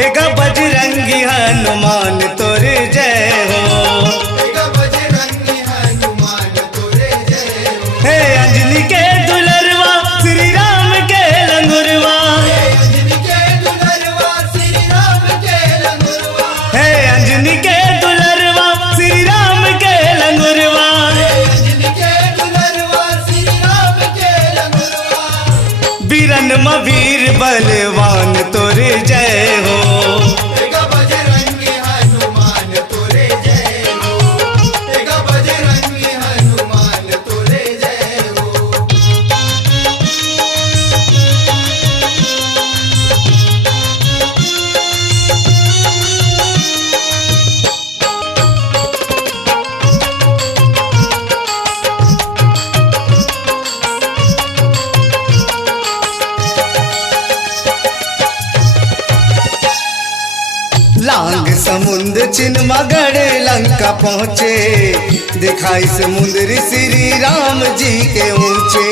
एगा बजरंगी हनुमान तोर जय हो, एगा बजरंगी हनुमान तोरे जय हो। हे अंजनी के दुलरवा श्री राम के लंगुरवा, हे अंजनी के दुलरवा श्री राम के लंगुरवा, हे अंजनी के दुलरवा श्री राम के लंगुरवा, हे अंजनी के दुलरवा श्री राम के लंगुरवा। बीरन म वीर बलवान तोर जय हो, एगा बजरंगी हनुमान तोरे जय हो, एगा बजरंगी हनुमान तोरे जय हो। लांग समुद्र चिन्ह मगड़ लंका पहुँचे, दिखाई समुद्र श्री राम जी के ऊंचे।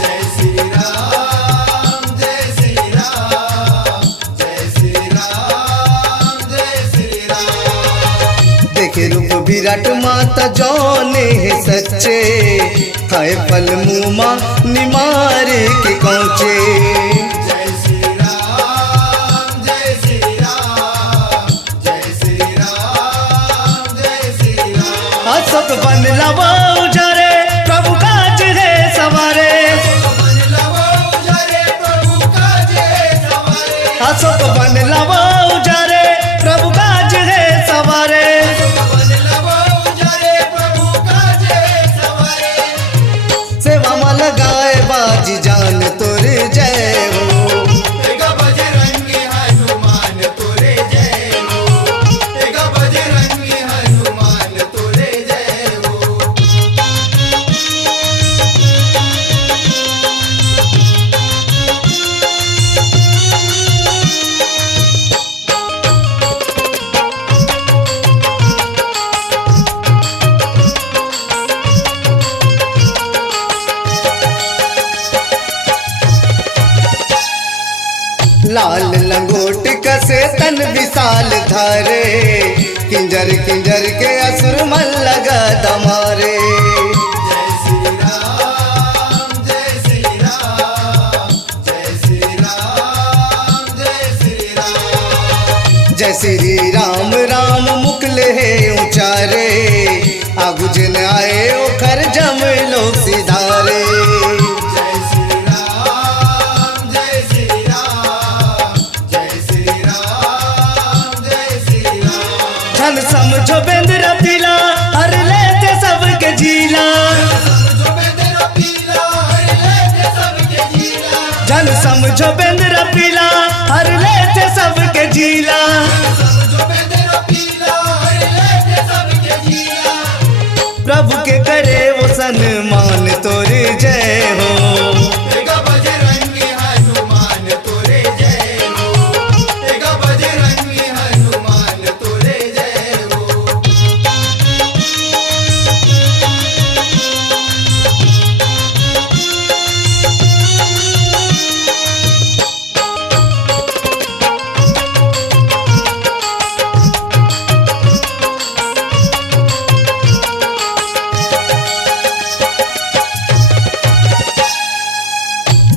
जय श्री राम जय श्री राम, जय श्री राम जय श्री राम। देखे रूप विराट माता जौने है सच्चे, खाए फल मुँह निमार के कौचे। जय श्री राम जय श्री राम, जय श्री राम जय श्री राम। सब बन लवा उजारे प्रभु काज है सवारे, मन लवो उजारे प्रभु काजे सवारे, सब बन लवा उजारे प्रभु काज है सवारे। मन लवो उजारे प्रभु काजे सवारे। सेवा में लगाए बाजी जान तोर जय हो, एगा बजरंगी हनुमान तोरे जय हो, एगा बजरंगी हनुमान तोरे जय हो। लाल लंगोट कसे तन विशाल धारे, किंजर किंजर के असुर मन लगा दमारे। जय श्री राम जय श्री राम, जय श्री राम जय श्री राम। जय श्री राम राम मुकले है उचारे, आगुजन आए ओखर जम लोग सिधारे। जय श्री राम जय श्री राम, जय श्री राम जय श्री राम। धन समझो बेंद्र पीला हर लेते सबके झीला, समझो बेंद्र पीला हर लेते सबके जीला, धन समझो बेंद्र पीला हर लेते सबके झीला। समझो बेंद्र पीला हर लेते सबके जीला। प्रभु के करे वो सन्मान तोर जय हो, एगा बजरंगी हनुमान तोरे जय हो, एगा बजरंगी हनुमान तोरे जय हो।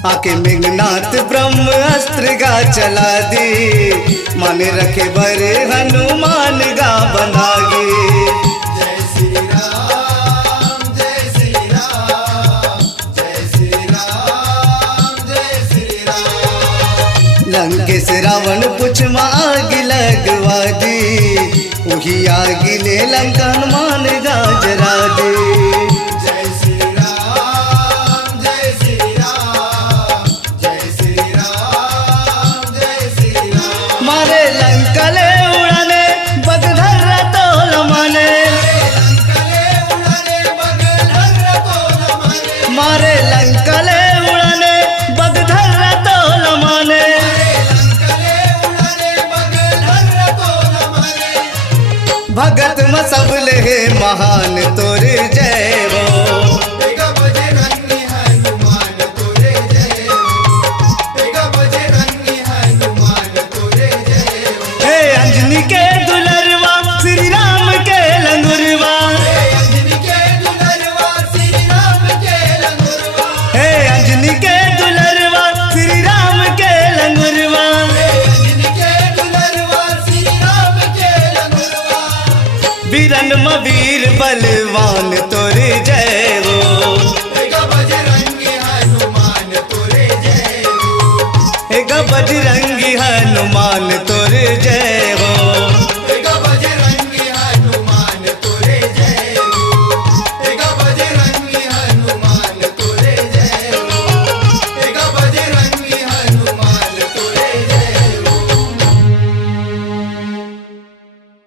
आके मेघनाथ ब्रह्म अस्त्र गा चला दी, माने रखे बरे हनुमान गा बनागे। जय श्री राम जय श्री राम, जय श्री राम जय श्री राम। लंकेश रावण पुछ आग लगवा दी, वही आग ले लंका हनुमान गा जरा दे। जय श्री राम जय श्री राम, जय श्री राम जय श्री राम। मारे लंका ले उड़ाने बगधर तोल माने, लंकले उड़ाने बगधर तोल माने, मारे लंका ले उड़ाने बगधर तोल माने। लंकले उड़ाने बगधर तोल माने। भगत म सब ले महान तोर जय हो, एगा बजरंगी हनुमान तोरे जय हो, एगा बजरंगी हनुमान तोरे जय धर्मवीर बलवान तोरे जय हो। एक बजरंगी हनुमान तोरे जय हो। एक बजरंगी हनुमान तोरे जय हो।